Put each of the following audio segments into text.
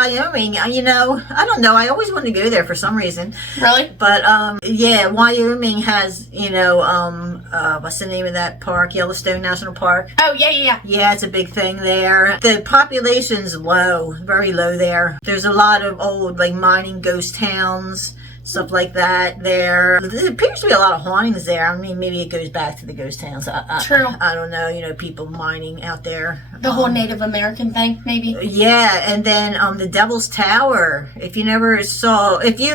Wyoming, I don't know. I always wanted to go there for some reason. Really? But, yeah, Wyoming has, what's the name of that park? Yellowstone National Park. Oh, yeah. Yeah, it's a big thing there. The population's low, very low there. There's a lot of old, like, mining ghost towns, stuff like that there. There appears to be a lot of hauntings there. I mean, maybe it goes back to the ghost towns. True. I don't know, people mining out there. The whole Native American thing, maybe? Yeah, and then the Devil's Tower. If you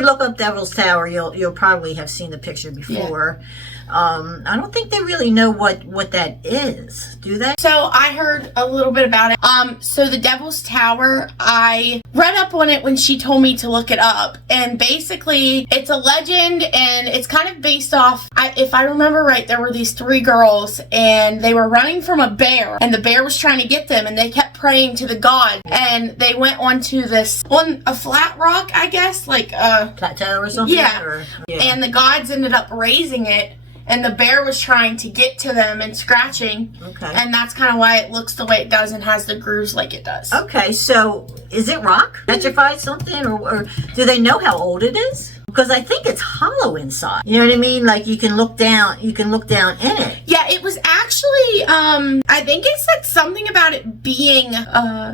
look up Devil's Tower, you'll probably have seen the picture before. Yeah. I don't think they really know what that is, do they? So I heard a little bit about it. So the Devil's Tower, I read up on it when she told me to look it up. And basically, it's a legend, and it's kind of based off, if I remember right, there were these 3 girls, and they were running from a bear, and the bear was trying to get them, and they kept praying to the god. And they went on a flat rock, I guess, like a plateau or something? Yeah. And the gods ended up raising it. And the bear was trying to get to them and scratching. Okay. And that's kind of why it looks the way it does and has the grooves like it does. Okay, so is it rock? Petrified something? Or do they know how old it is? Because I think it's hollow inside. You know what I mean? Like you can look down in it. Yeah, it was actually, I think it said something about it being,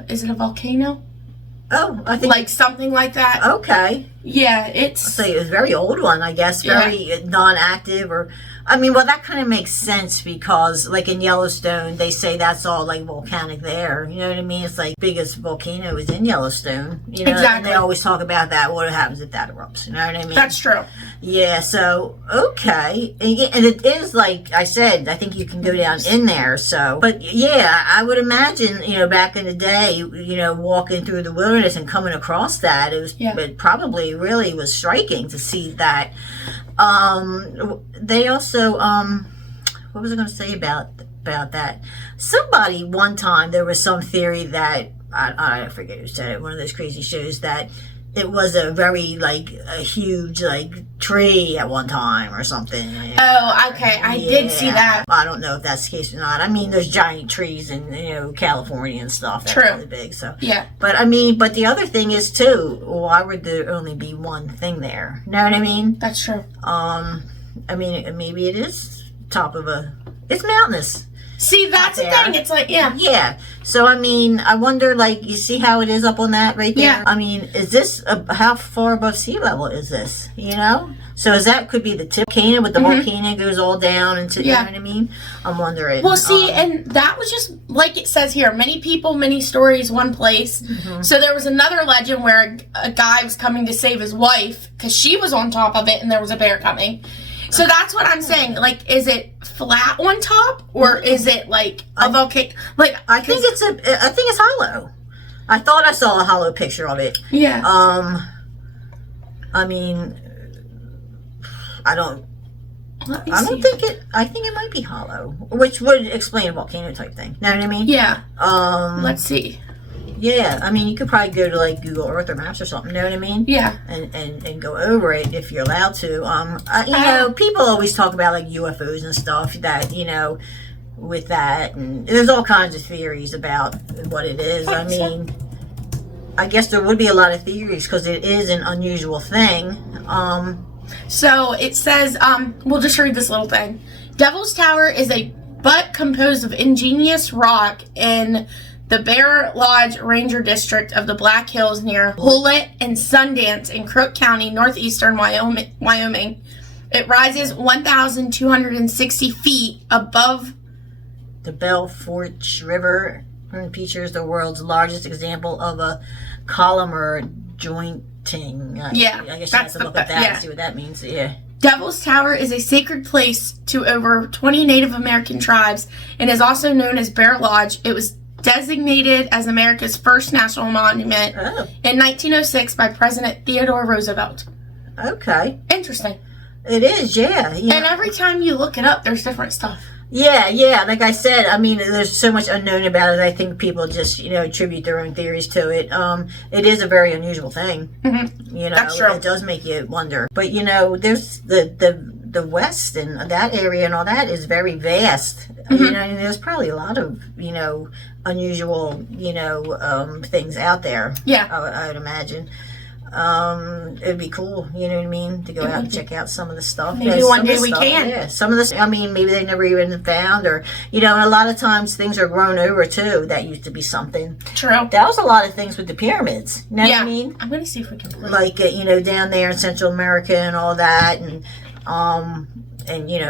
is it a volcano? Oh, I think. Like something like that. Okay. Yeah, it's. So it was a very old one, I guess. Very non-active well, that kind of makes sense because, like in Yellowstone, they say that's all like volcanic there. You know what I mean? It's like biggest volcano is in Yellowstone. Exactly. And they always talk about that. What happens if that erupts? You know what I mean? That's true. Yeah. So okay, and it is like I said. I think you can go down in there. So, but yeah, I would imagine back in the day, walking through the wilderness and coming across that, it probably really was striking to see that. They also, what was I going to say about that? Somebody one time, there was some theory that, I forget who said it, one of those crazy shows, that it was a very, a huge, tree at one time or something. Oh, okay. I did see that. I don't know if that's the case or not. I mean, there's giant trees in, California and stuff. That's really big, so. Yeah. But, but the other thing is, too, why would there only be one thing there? Know what I mean? That's true. Maybe it is top of it's mountainous. See, that's the thing. It's like, yeah. Yeah. So, I wonder, you see how it is up on that right there? Yeah. Is this, how far above sea level is this, So could be the tip volcano, but the volcano goes all down into, you know what I mean? I'm wondering. Well, see, and that was just, like it says here, many people, many stories, one place. Mm-hmm. So there was another legend where a guy was coming to save his wife because she was on top of it and there was a bear coming. So that's what I'm saying. Is it flat on top or is it a volcano? I think it's hollow. I thought I saw a hollow picture of it. Yeah. I think it might be hollow, which would explain a volcano type thing. Know what I mean? Yeah. Let's see. Yeah, you could probably go to Google Earth or Maps or something. Know what I mean? Yeah. And go over it if you're allowed to. People always talk about UFOs and stuff that with that, and there's all kinds of theories about what it is. I guess there would be a lot of theories because it is an unusual thing. So it says, we'll just read this little thing. Devil's Tower is a butte composed of ingenious rock in the Bear Lodge Ranger District of the Black Hills near Hulett and Sundance in Crook County, northeastern Wyoming. It rises 1,260 feet above the Belforge River and features the world's largest example of a columnar jointing. I guess you have to look at that and see what that means. Yeah. Devil's Tower is a sacred place to over 20 Native American tribes and is also known as Bear Lodge. It was designated as America's first national monument in 1906 by President Theodore Roosevelt. Okay. Interesting. It is, yeah. And every time you look it up, there's different stuff. Yeah. Like I said, there's so much unknown about it. I think people just, attribute their own theories to it. It is a very unusual thing. Mm-hmm. That's true. It does make you wonder. But, there's the the West and that area and all that is very vast. Mhm. You know, and there's probably a lot of, unusual, things out there. Yeah. I would imagine. It'd be cool, you know what I mean, to go out and check out some of the stuff. Maybe Yeah, one some of day the we stuff, can. Yeah, some of this. I mean, maybe they never even found, or and a lot of times things are grown over too. That used to be something. True. That was a lot of things with the pyramids. You know what I mean? I'm gonna see if we can play. Like down there in Central America and all that, and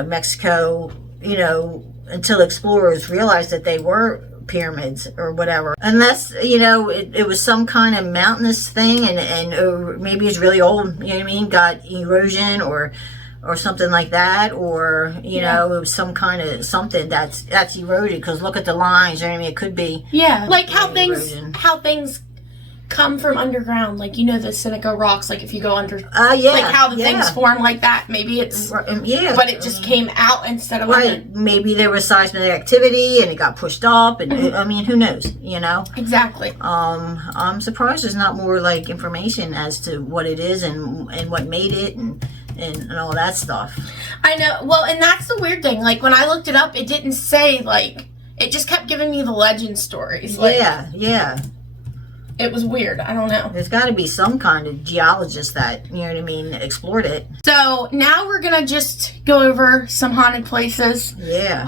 Mexico. Until explorers realized that they were pyramids or whatever, unless it was some kind of mountainous thing, and or maybe it's really old, you know what I mean, got erosion or something like that, or it was some kind of something that's eroded, because look at the lines, you know what I mean, it could be like how erosion. things come from underground, like the Seneca rocks, like if you go under like how the things form like that, maybe it's but it just came out instead of right. Maybe there was seismic activity and it got pushed up, and I mean, who knows, exactly. I'm surprised there's not more like information as to what it is and what made it and all that stuff. I know. Well, and that's the weird thing, like when I looked it up, it didn't say, like, it just kept giving me the legend stories, like, yeah. It was weird. I don't know. There's got to be some kind of geologist that, you know what I mean, explored it. So now we're going to just go over some haunted places. Yeah.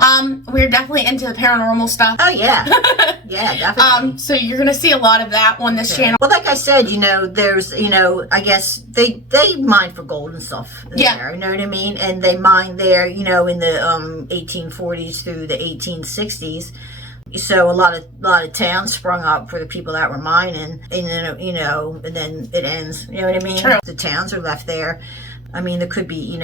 We're definitely into the paranormal stuff. Oh, yeah. Yeah, definitely. So you're going to see a lot of that on this channel. Well, like I said, there's, I guess they mine for gold and stuff there, you know what I mean? And they mine there, in the 1840s through the 1860s. So a lot of towns sprung up for the people that were mining, and then and then it ends. You know what I mean? True. The towns are left there. I mean, there could be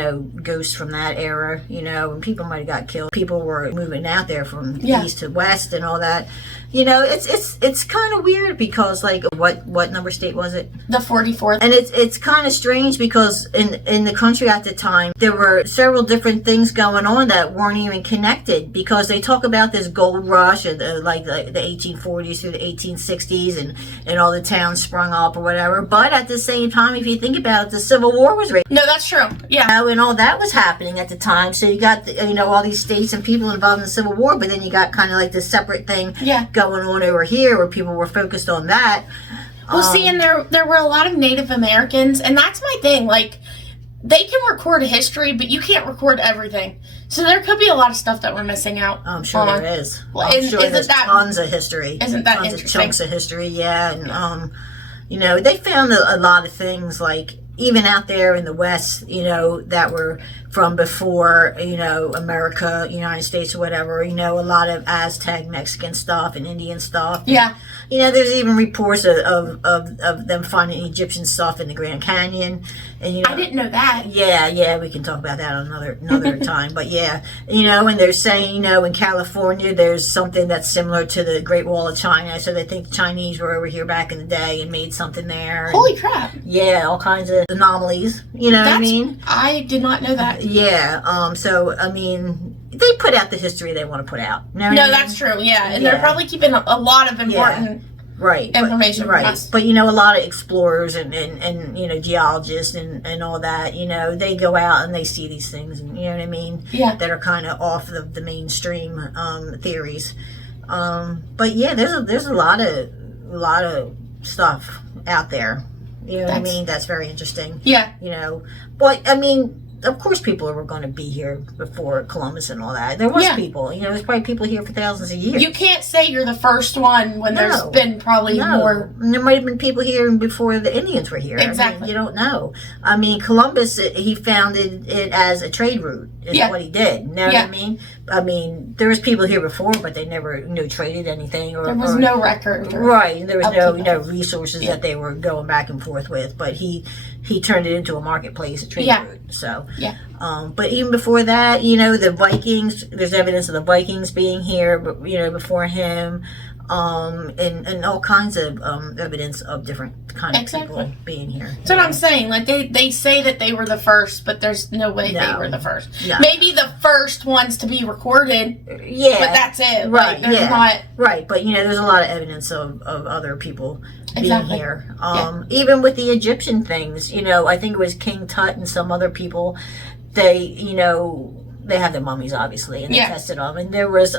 ghosts from that era. And people might have got killed. People were moving out there from east to west and all that. It's kind of weird because, like, what number state was it? The 44th. And it's kind of strange because in the country at the time there were several different things going on that weren't even connected, because they talk about this gold rush and the 1840s through the 1860s and all the towns sprung up or whatever. But at the same time, if you think about it, the Civil War was raging. No, that's true. Yeah. And all that was happening at the time. So you got all these states and people involved in the Civil War, but then you got kind of like this separate thing going on over here where people were focused on that. Well, see, and there were a lot of Native Americans, and that's my thing. Like, they can record a history, but you can't record everything. So there could be a lot of stuff that we're missing out. I'm sure there is. Well, I'm sure there's tons of history. Isn't that tons interesting? Of chunks of history, yeah. And they found a lot of things, like even out there in the West, that were from before, America, United States or whatever, a lot of Aztec, Mexican stuff and Indian stuff. Yeah. There's even reports of them finding Egyptian stuff in the Grand Canyon. And I didn't know that. Yeah, we can talk about that another time. But yeah, and they're saying, in California there's something that's similar to the Great Wall of China. So they think the Chinese were over here back in the day and made something there. Holy crap. Yeah, all kinds of anomalies. What I mean? I did not know that. Yeah. So I mean, they put out the history they want to put out. No, that's true. Yeah, and they're probably keeping a lot of important information from us. But a lot of explorers and geologists and all that, they go out and they see these things, and what I mean, that are kind of off the mainstream theories. But yeah, there's a lot of stuff out there. What I mean? That's very interesting. Yeah. But I mean, of course people were going to be here before Columbus and all that. There was people. There's probably people here for thousands of years. You can't say you're the first one when there's been probably more. There might have been people here before the Indians were here. Exactly. I mean, you don't know. I mean, Columbus, he founded it as a trade route. Is what he did. You know what I mean? I mean, there was people here before, but they never traded anything. Or, there was no record. Right. There was no resources that they were going back and forth with. But he turned it into a marketplace, a trade route. So, but even before that, the Vikings, there's evidence of the Vikings being here, before him, and all kinds of evidence of different kind of people being here. That's what I'm saying. Like, they say that they were the first, but there's no way they were the first. No. Maybe the first ones to be recorded. Yeah. But that's it. Right. Like, there's not... Right. But, there's a lot of evidence of other people being here. Even with the Egyptian things, I think it was King Tut and some other people, they, they had their mummies, obviously, and they tested them, and there was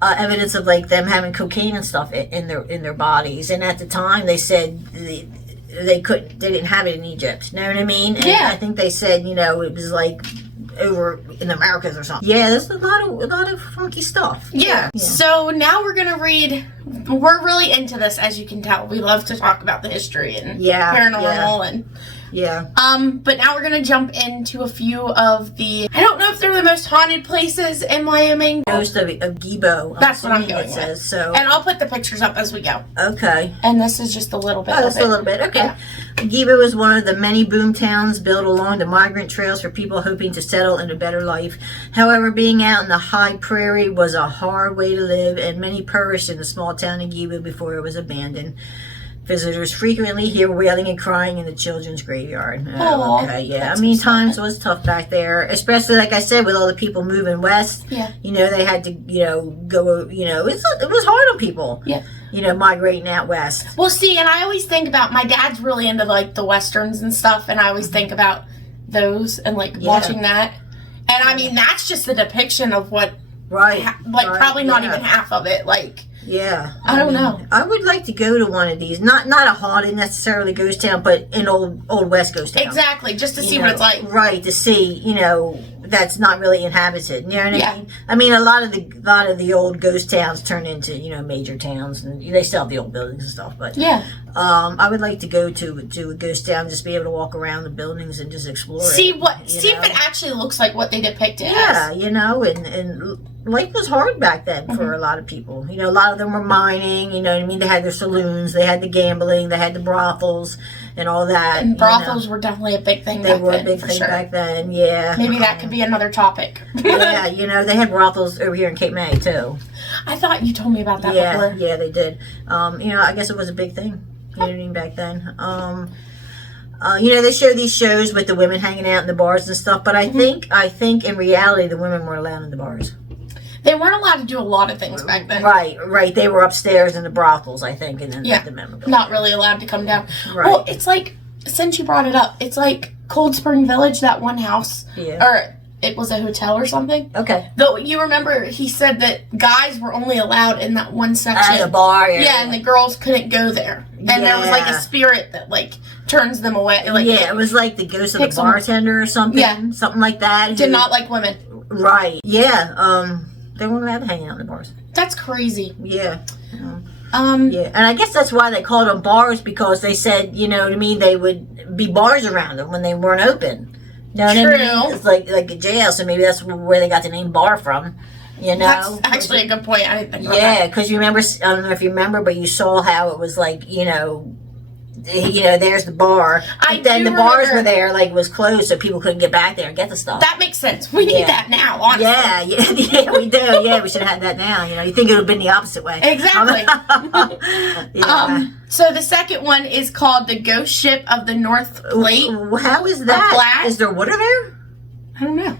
evidence of like them having cocaine and stuff in their bodies, and at the time they said they didn't have it in Egypt. You know what I mean? And I think they said it was like over in the Americas or something. Yeah, there's a lot of funky stuff. Yeah. So now we're gonna read. We're really into this, as you can tell. We love to talk about the history and paranormal and. Yeah. But now we're gonna jump into a few of the. I don't know if they're the most haunted places in Wyoming. Ghost of Gibo. That's what I'm going with. Says, so. And I'll put the pictures up as we go. Okay. And this is just a little bit. Oh, just a little bit. Okay. Yeah. Gibo is one of the many boom towns built along the migrant trails for people hoping to settle in a better life. However, being out in the high prairie was a hard way to live, and many perished in the small town of Gibo before it was abandoned. Visitors frequently hear wailing and crying in the children's graveyard. Oh, okay, yeah. I mean, times was tough back there, especially like I said, with all the people moving west. Yeah. They had to, go. It was hard on people. Yeah. Migrating out west. Well, see, and I always think about my dad's really into like the westerns and stuff, and I always think about those and like watching that. And I mean, that's just the depiction of what. Right. Probably not even half of it. Like. Yeah. I don't know. I would like to go to one of these. Not a haunted necessarily ghost town, but an old west ghost town. Exactly, just to see what it's like. Right, to see, that's not really inhabited. You know what I mean? I mean, a lot of the old ghost towns turn into, major towns, and they still have the old buildings and stuff, but I would like to go to a ghost town, just be able to walk around the buildings and just explore see if it actually looks like what they depict it as. Yeah, and life was hard back then for a lot of people. A lot of them were mining, you know what I mean? They had their saloons, they had the gambling, they had the brothels and all that. And brothels were definitely a big thing back then. They were a big thing back then, yeah. Maybe that could be another topic. Yeah, they had brothels over here in Cape May, too. I thought you told me about that before. Yeah, they did. I guess it was a big thing, you know what I mean, back then. They show these shows with the women hanging out in the bars and stuff, but I think in reality the women were allowed in the bars. They weren't allowed to do a lot of things back then. Right. They were upstairs in the brothels, I think, and then the men were not really allowed to come down. Right. Well, it's like, since you brought it up, it's like Cold Spring Village, that one house. Yeah. Or it was a hotel or something. Okay. Though you remember he said that guys were only allowed in that one section. At a bar. Yeah, and the girls couldn't go there. And there was like a spirit that like turns them away. Like, it was like the ghost of the bartender or something. Yeah. Something like that. Did not like women. Right. Yeah. They weren't allowed to hang out in the bars. That's crazy. Yeah. Yeah. And I guess that's why they called them bars, because they said, to me, they would be bars around them when they weren't open. You know what I mean? It's like a jail, so maybe that's where they got the name bar from. That's actually a good point. I didn't think about that. Yeah, because you remember, I don't know if you remember, but you saw how it was like, there's the bar. But then the bars were there, like, was closed, so people couldn't get back there and get the stuff. That makes sense. We need that now, honestly. Yeah, we do. Yeah, we should have had that now. You think it would have been the opposite way. Exactly. So the second one is called the Ghost Ship of the North Plate. How is that? Is there water there? I don't know.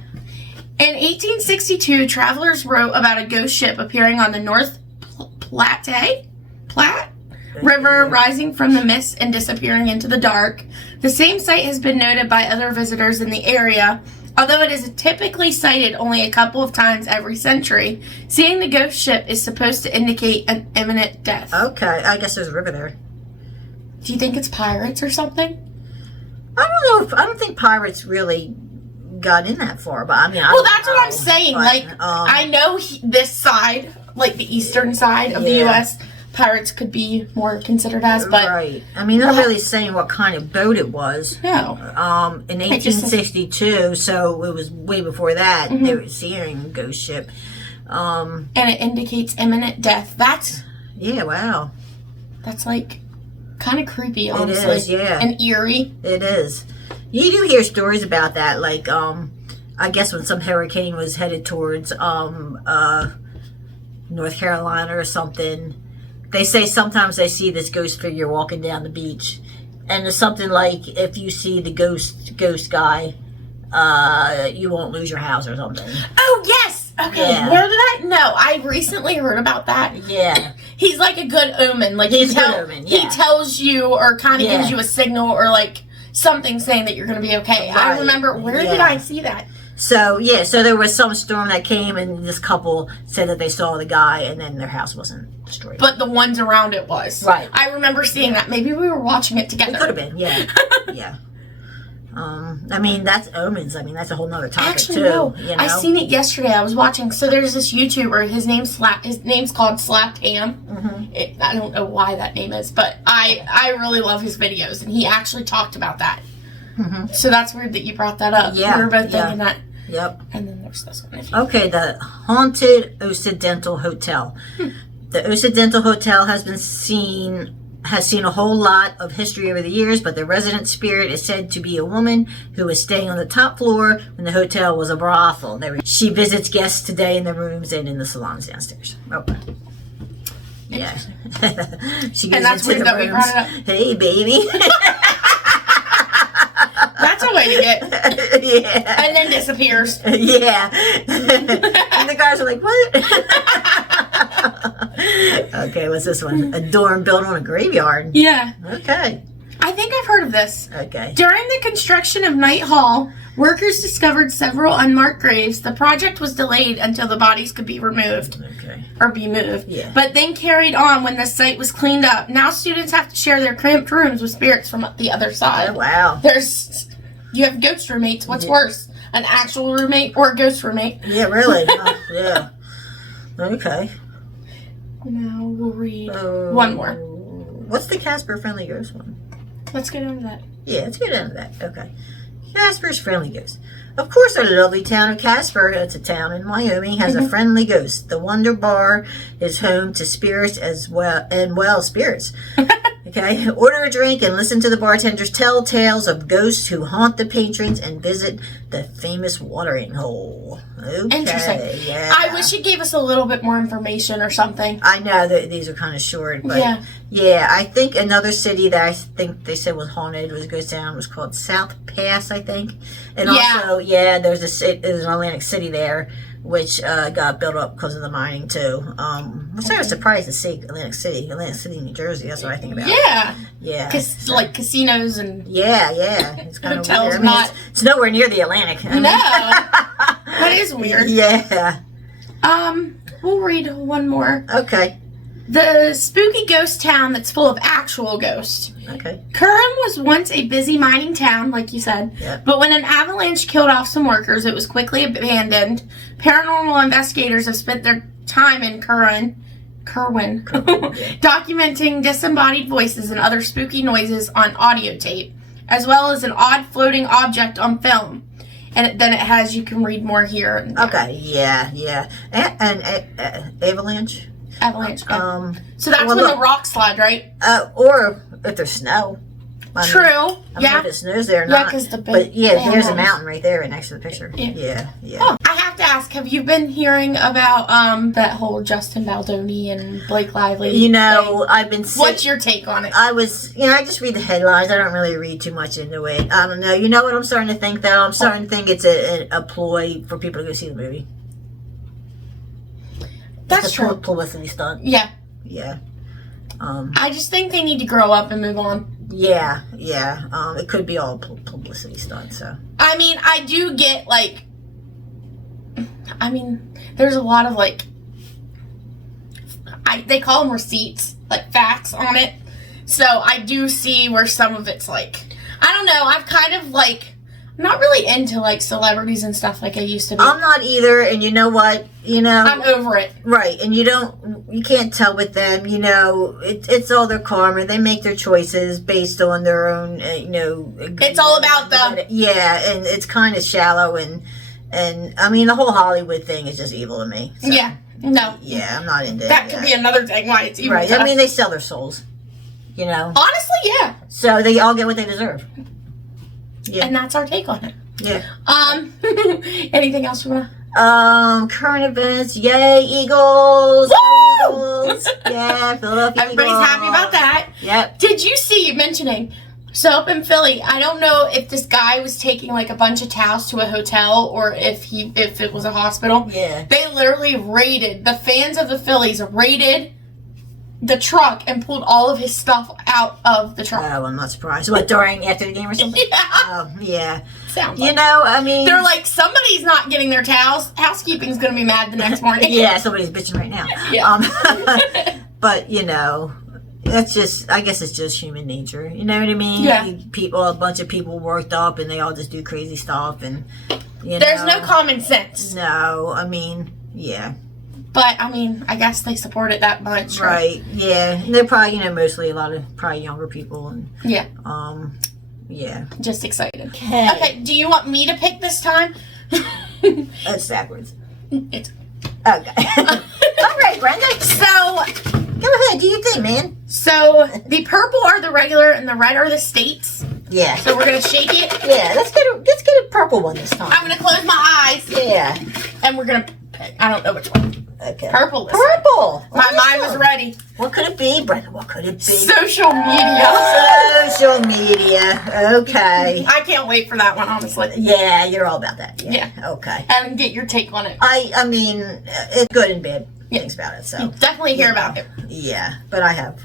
In 1862, travelers wrote about a ghost ship appearing on the North Platte River, rising from the mist and disappearing into the dark. The same sight has been noted by other visitors in the area. Although it is typically sighted only a couple of times every century, seeing the ghost ship is supposed to indicate an imminent death. Okay, I guess there's a river there. Do you think it's pirates or something? I don't know. I don't think pirates really got in that far, but I mean, that's what I'm saying. But, I know this side, like the eastern side of the U.S., pirates could be more considered as, but right. I mean, they're not really saying what kind of boat it was. No. In 1862, so it was way before that. They were seeing a ghost ship, and it indicates imminent death. That's wow. That's like kind of creepy, honestly. It is, yeah, and eerie. It is. You do hear stories about that, like I guess when some hurricane was headed towards North Carolina or something. They say sometimes they see this ghost figure walking down the beach, and it's something like, if you see the ghost guy, you won't lose your house or something. Oh yes, okay. Yeah. Where did I? No, I recently heard about that. Yeah, he's like a good omen. Like he tells you, or kind of gives you a signal, or like something saying that you're going to be okay. I Right. remember, where did I see that? So there was some storm that came, and this couple said that they saw the guy, and then their house wasn't destroyed. But the ones around it was. Right. I remember seeing that. Maybe we were watching it together. It could have been, yeah. Yeah. I mean, that's omens. I mean, that's a whole nother topic, Actually, too. no. You know? I seen it yesterday. I was watching. So there's this YouTuber. His name's called Slap Ham. Mm-hmm. I don't know why that name is, but I really love his videos, and he actually talked about that. Mm-hmm. So that's weird that you brought that up. Yeah, We were both yeah. thinking that. Yep. And then there's this one. Okay, the Haunted Occidental Hotel. The Occidental Hotel has seen a whole lot of history over the years, but the resident spirit is said to be a woman who was staying on the top floor when the hotel was a brothel. She visits guests today in the rooms and in the salons downstairs. Okay. Yeah. She goes And that's into weird the that we rooms. brought it up. Hey, baby. That's a way to get. Yeah. And then disappears. Yeah. And the guys are like, what? Okay, what's this one? A dorm built on a graveyard. Yeah. Okay. I think I've heard of this. Okay. During the construction of Knight Hall, workers discovered several unmarked graves. The project was delayed until the bodies could be removed. Okay. Or be moved. Yeah. But then carried on when the site was cleaned up. Now students have to share their cramped rooms with spirits from the other side. Oh, wow. You have ghost roommates. What's worse? An actual roommate or a ghost roommate? Yeah, really? Oh, yeah. Okay. Now we'll read one more. What's the Casper Friendly Ghost one? Let's get into that. Yeah, let's get into that. Okay. Casper's Friendly Ghost. Of course, our lovely town of Casper, it's a town in Wyoming, has a friendly ghost. The Wonder Bar is home to spirits spirits. Okay, order a drink and listen to the bartenders tell tales of ghosts who haunt the patrons and visit the famous watering hole. Okay, Interesting. yeah. I wish it gave us a little bit more information or something. I know that these are kind of short, but yeah, I think another city that I think they said was haunted, was a ghost town, was called South Pass, I think. And also, there's an Atlantic City there, which got built up because of the mining too. Which I was surprised to see Atlantic City, New Jersey. That's what I think about. Yeah. Yeah. Like casinos and Yeah. It's kind of hotels. weird. I mean, it's nowhere near the Atlantic. I mean, no, that is weird. Yeah. We'll read one more. Okay. The spooky ghost town that's full of actual ghosts. Okay. Curran was once a busy mining town, like you said, but when an avalanche killed off some workers, it was quickly abandoned. Paranormal investigators have spent their time in Curran, documenting disembodied voices and other spooky noises on audio tape, as well as an odd floating object on film. And then it has, you can read more here. Okay, yeah. And avalanche? Avalanche. So that's when the rocks slide, right? Or if there's snow. True. I don't know if it snows there or not. because but there's a mountain right there next to the picture. Yeah. Oh, I have to ask, have you been hearing about that whole Justin Baldoni and Blake Lively thing? I've been sick. What's your take on it? I just read the headlines. I don't really read too much into it. I don't know. You know what I'm starting to think, though? I'm starting to think it's a ploy for people to go see the movie. That's true. Publicity stunt. Yeah. Yeah. I just think they need to grow up and move on. Yeah. It could be all publicity stunt, so. I mean, I do get, there's a lot of, they call them receipts, facts on it. So I do see where some of it's, I don't know, I've kind of, I'm not really into, celebrities and stuff like I used to be. I'm not either, and you know what? I'm over it. Right, and you can't tell with them, it's all their karma. They make their choices based on their own, It's all about them. Yeah, and it's kind of shallow, and I mean, the whole Hollywood thing is just evil to me. So, yeah, no. Yeah, I'm not into it. That could be another thing why it's evil. Right, I mean, they sell their souls, Honestly, yeah. So they all get what they deserve. Yeah. And that's our take on it. Yeah. Anything else you want to? Current events. Yay, Eagles! Woo! Eagles. Yeah, Philadelphia Everybody's Eagles. happy about that. Yep. Did you see, mentioning, so up in Philly, I don't know if this guy was taking a bunch of towels to a hotel or if it was a hospital. Yeah. They literally raided, the fans of the Phillies raided the truck and pulled all of his stuff out of the truck. Oh, I'm not surprised. What, after the game or something? Yeah. Oh, yeah. Sounds You know, I mean... They're like, somebody's not getting their towels. Housekeeping's going to be mad the next morning. Yeah, somebody's bitching right now. Yeah. But, you know, that's just, I guess it's just human nature. You know what I mean? Yeah. A bunch of people worked up and they all just do crazy stuff. And, you know. There's no common sense. No, I mean, yeah. But, I mean, I guess they support it that much. Right, yeah. They're probably, you know, mostly a lot of probably younger people. And Yeah. Yeah. Just excited. Okay. Okay, do you want me to pick this time? That's backwards. It's Okay. All right, Brenda. So, go ahead. Do your thing, man. so the purple are the regular and the red are the states. Yeah. So we're gonna shake it. Yeah. Let's get a purple one this time. I'm gonna close my eyes. Yeah. And we're gonna pick. I don't know which one. Okay. Purple. This Purple. time. My mind was ready. What could it be, Brenda? What could it be? Social media. Social media. Okay. I can't wait for that one, honestly. Yeah, you're all about that. Yeah. Okay. And get your take on it. I mean, it's good and bad things about it. So Definitely hear about it. yeah, but I have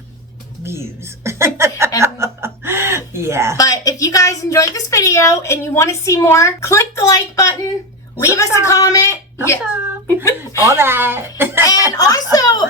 views. And, Yeah. but if you guys enjoyed this video and you want to see more, click the like button. Leave us a comment. Yes. All that. And also,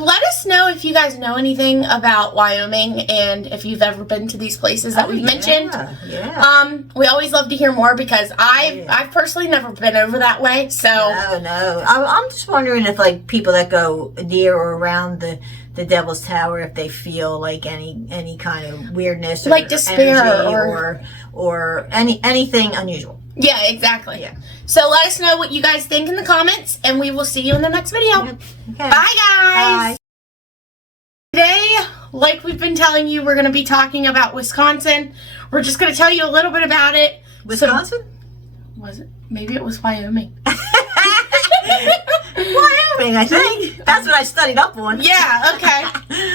let us know if you guys know anything about Wyoming and if you've ever been to these places that we've mentioned. Yeah. We always love to hear more because I've personally never been over that way. So No. I'm just wondering if like people that go near or around the Devil's Tower, if they feel like any kind of weirdness, or like despair, energy or anything unusual. Yeah, exactly. Yeah. So let us know what you guys think in the comments, and we will see you in the next video. Yep. Okay. Bye, guys. Bye. Today, like we've been telling you, we're going to be talking about Wisconsin. We're just going to tell you a little bit about it. Wisconsin? Was it? Maybe it was Wyoming. Wyoming, I think. That's what I studied up on. Yeah, okay.